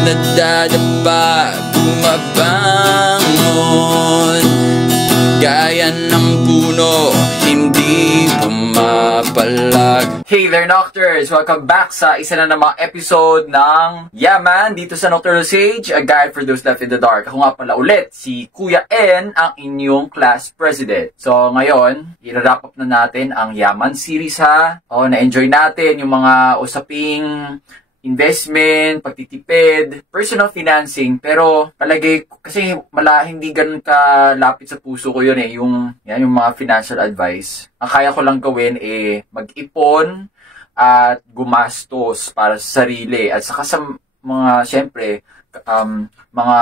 nadadapa, bumabangon, gaya ng puno, hindi pumapalag. Hey there, Nocturs! Welcome back sa isa na namang episode ng Yaman dito sa Nocturnal Sage, a guide for those left in the dark. Ako nga pala ulit, si Kuya N, ang inyong class president. So ngayon, i-wrap up na natin ang Yaman series ha. Na-enjoy natin yung mga usaping investment, pagtitipid, personal financing, pero palagay kasi hindi ganun kalapit sa puso ko yun yung mga financial advice. Ang kaya ko lang gawin mag-ipon at gumastos para sa sarili at saka sa mga, syempre, mga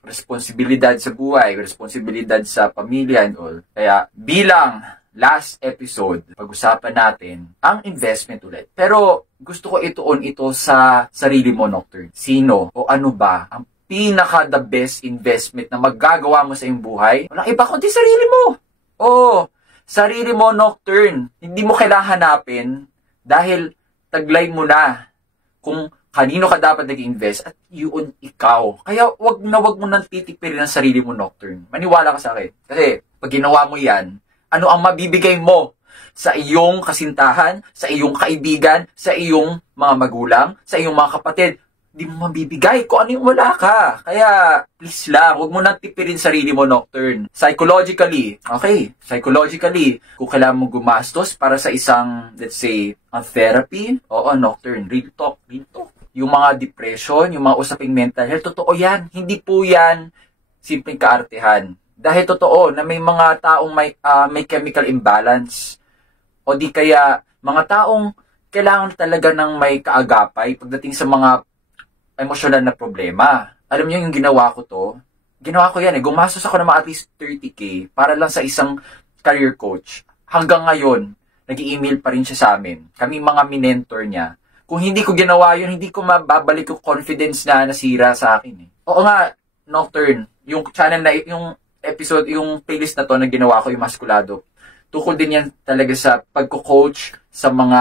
responsibilidad sa buhay, responsibilidad sa pamilya and all. Kaya bilang last episode, pag-usapan natin ang investment ulit. Pero gusto ko ituon ito sa sarili mo, Nocturne. Sino o ano ba ang pinaka-the best investment na magagawa mo sa iyong buhay? Walang iba kundi sarili mo. Sarili mo, Nocturne. Hindi mo kailangan hanapin dahil taglay mo na kung kanino ka dapat nag-invest at yun ikaw. Kaya wag mo nang titipirin ang sarili mo, Nocturne. Maniwala ka sa akin. Kasi pag ginawa mo yan, ano ang mabibigay mo sa iyong kasintahan, sa iyong kaibigan, sa iyong mga magulang, sa iyong mga kapatid? Di mo mabibigay kung ano yung wala ka. Kaya, please lang, huwag mo nang tipirin sarili mo, Nocturne. Psychologically, kung kailangan mo gumastos para sa isang, let's say, therapy, Nocturne, real talk. Yung mga depression, yung mga usaping mental health, totoo yan. Hindi po yan simpleng kaartehan. Dahil totoo na may mga taong may chemical imbalance o di kaya mga taong kailangan talaga ng may kaagapay pagdating sa mga emosyonal na problema. Alam niyo yung ginawa ko yan gumastos ako ng mga at least 30K para lang sa isang career coach. Hanggang ngayon, nag-i-email pa rin siya sa amin. Kami mga minentor niya. Kung hindi ko ginawa yun, hindi ko mababalik yung confidence na nasira sa akin. Oo nga, Nocturne, yung channel na, yung episode, yung playlist na to na ginawa ko, yung Maskulado, tukol din yan talaga sa pagko-coach sa mga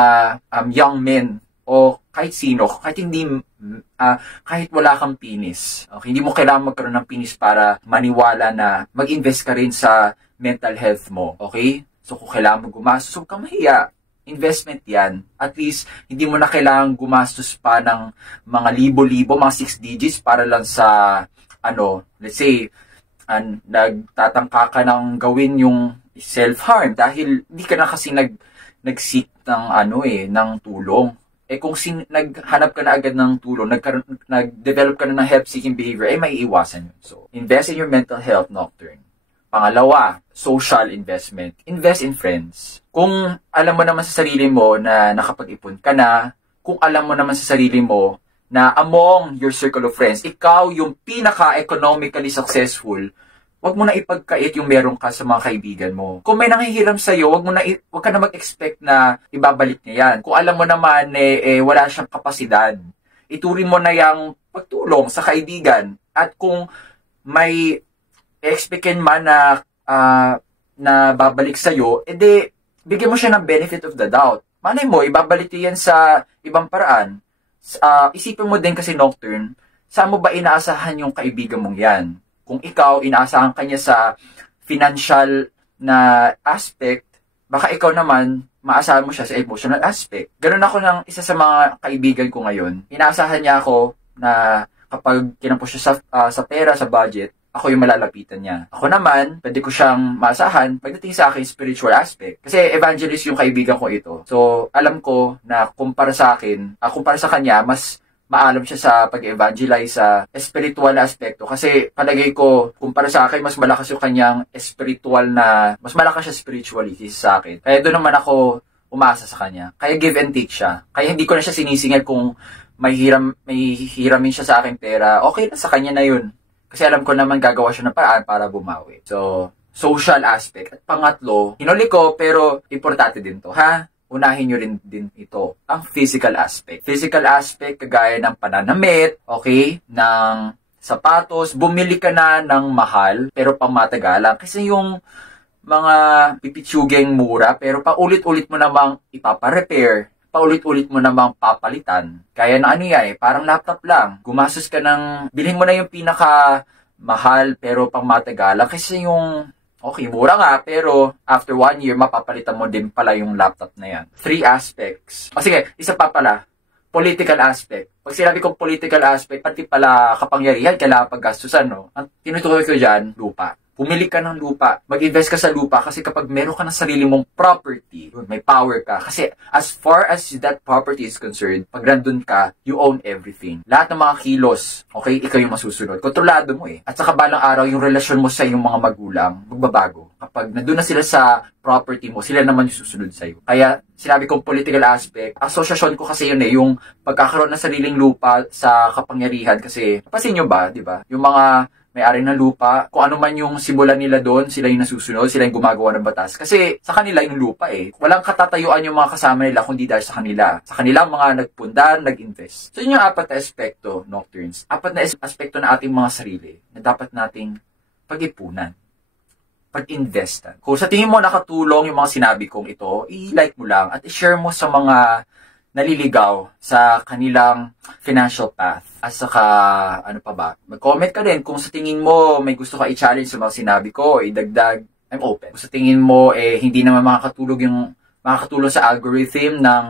young men o kahit sino, kahit wala kang pinis. Okay? Hindi mo kailangan magkaroon ng pinis para maniwala na mag-invest ka rin sa mental health mo. Okay? So kung kailangan mo gumastos, huwag kang mahiya. Investment yan. At least, hindi mo na kailangan gumastos pa ng mga libo-libo, mga 6 digits para lang sa, let's say, nagtatangka ka ng gawin yung self-harm dahil hindi ka na kasi nag-seek ng tulong. Kung naghanap ka na agad ng tulong, nag-develop ka na ng help-seeking behavior, maiiwasan yun. So, invest in your mental health, Nocturne. Pangalawa, social investment. Invest in friends. Kung alam mo naman sa sarili mo na nakapag-ipon ka na, kung alam mo naman sa sarili mo na among your circle of friends, ikaw yung pinaka-economically successful, wag mo na ipagkait yung meron ka sa mga kaibigan mo. Kung may nanghihiram sa'yo, wag ka na mag-expect na ibabalik niya yan. Kung alam mo naman wala siyang kapasidad, ituring mo na yung pagtulong sa kaibigan. At kung may expectin man na babalik sa'yo, bigyan mo siya ng benefit of the doubt. Malay mo, ibabalik niya yan sa ibang paraan. Isipin mo din kasi, Nocturne, saan mo ba inaasahan yung kaibigan mong yan? Kung ikaw, inaasahan ka niya sa financial na aspect, baka ikaw naman, maasahan mo siya sa emotional aspect. Ganun ako ng isa sa mga kaibigan ko ngayon. Inaasahan niya ako na kapag kinampo siya sa pera, sa budget, ako yung malalapitan niya. Ako naman, pwede ko siyang maasahan pagdating sa akin spiritual aspect. Kasi evangelist yung kaibigan ko ito. So, alam ko na kumpara sa kanya, mas maalam siya sa pag-evangelize sa spiritual aspekto. Kasi palagay ko, kumpara sa akin, mas malakas yung kanyang mas malakas siya spiritually sa akin. Kaya doon naman ako umasa sa kanya. Kaya give and take siya. Kaya hindi ko na siya sinisingil kung may hiramin siya sa akin pera. Okay na, sa kanya na yun. Kasi alam ko naman gagawa siya ng paraan para bumawi. So, social aspect. At pangatlo, hinuli ko pero importante din to, ha? Unahin nyo rin din ito, ang physical aspect. Physical aspect, kagaya ng pananamit, okay, ng sapatos, bumili ka na ng mahal, pero pamatagalan. Kasi yung mga pipitsugeng mura, pero paulit-ulit mo namang ipaparepair, paulit-ulit mo namang papalitan. Kaya na ano yan parang laptop lang. Gumastos ka ng, bilhin mo na yung pinaka mahal pero pang matagalan kasi yung okay, mura nga, pero after 1 year, mapapalitan mo din pala yung laptop na yan. 3 aspects. O sige, isa pa pala, political aspect. Pag sinabi kong political aspect, pati pala kapangyarihan, kailangan paggastusan, no? Ang tinutukoy ko dyan, lupa. Pumili ka ng lupa. Mag-invest ka sa lupa kasi kapag meron ka ng sarili mong property, may power ka. Kasi as far as that property is concerned, pag nandun ka, you own everything. Lahat ng mga kilos, okay, ikaw yung masusunod. Kontrolado mo eh. At saka balang araw, yung relasyon mo sa iyong mga magulang, magbabago. Kapag nandun na sila sa property mo, sila naman yung susunod sa'yo. Kaya, sinabi kong political aspect, asosasyon ko kasi yun eh, yung pagkakaroon ng sariling lupa sa kapangyarihan. Kasi, napansin nyo ba, di ba? Yung mga may-ari ng lupa, kung ano man yung simulan nila doon, sila yung nasusunod, sila yung gumagawa ng batas. Kasi sa kanila yung lupa eh. Walang katatayuan yung mga kasama nila kundi dahil sa kanila. Sa kanila mga nagpundan, nag-invest. So yun yung 4 na aspekto, Nocturnes. 4 na aspekto na ating mga sarili na dapat nating pag-ipunan, pag-investan. Kung sa tingin mo nakatulong yung mga sinabi kong ito, i-like mo lang at i-share mo sa mga naliligaw sa kanilang financial path. At saka, ano pa ba? Mag-comment ka din kung sa tingin mo may gusto ka i-challenge sa mga sinabi ko, idagdag, I'm open. Kung sa tingin mo, hindi naman makakatulong sa algorithm ng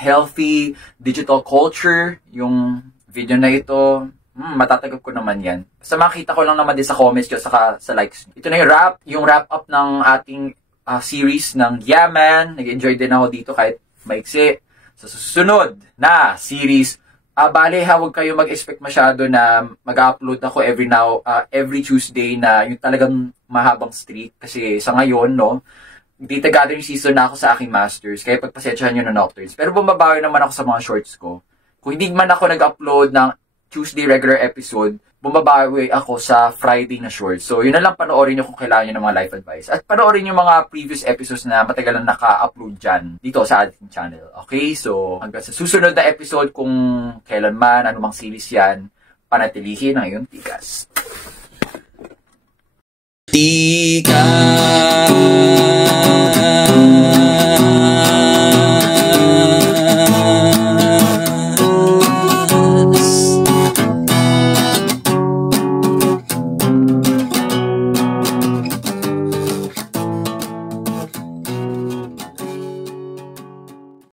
healthy digital culture, yung video na ito, matatagap ko naman yan. Basta makita ko lang naman din sa comments ko, saka sa likes. Ito na yung wrap-up ng ating series ng Yeah Man. Nag-enjoy din ako dito kahit maiksi. Sa susunod na series, huwag kayo mag-expect masyado na mag-upload ako every Tuesday na yung talagang mahabang streak. Kasi sa ngayon, no, data gathering season na ako sa aking masters. Kaya pagpasensyahan nyo na Nocturnes. Pero bumabawi naman ako sa mga shorts ko. Kung hindi man ako nag-upload ng Tuesday regular episode, bumabawi ako sa Friday na shorts. So, yun na lang, panoorin nyo kung kailangan nyo ng mga life advice. At panoorin nyo mga previous episodes na matagal na naka-upload dyan dito sa ating channel. Okay? So, hanggang sa susunod na episode, kung kailanman, anumang series yan, panatilihin ang iyong tikas. Tikas.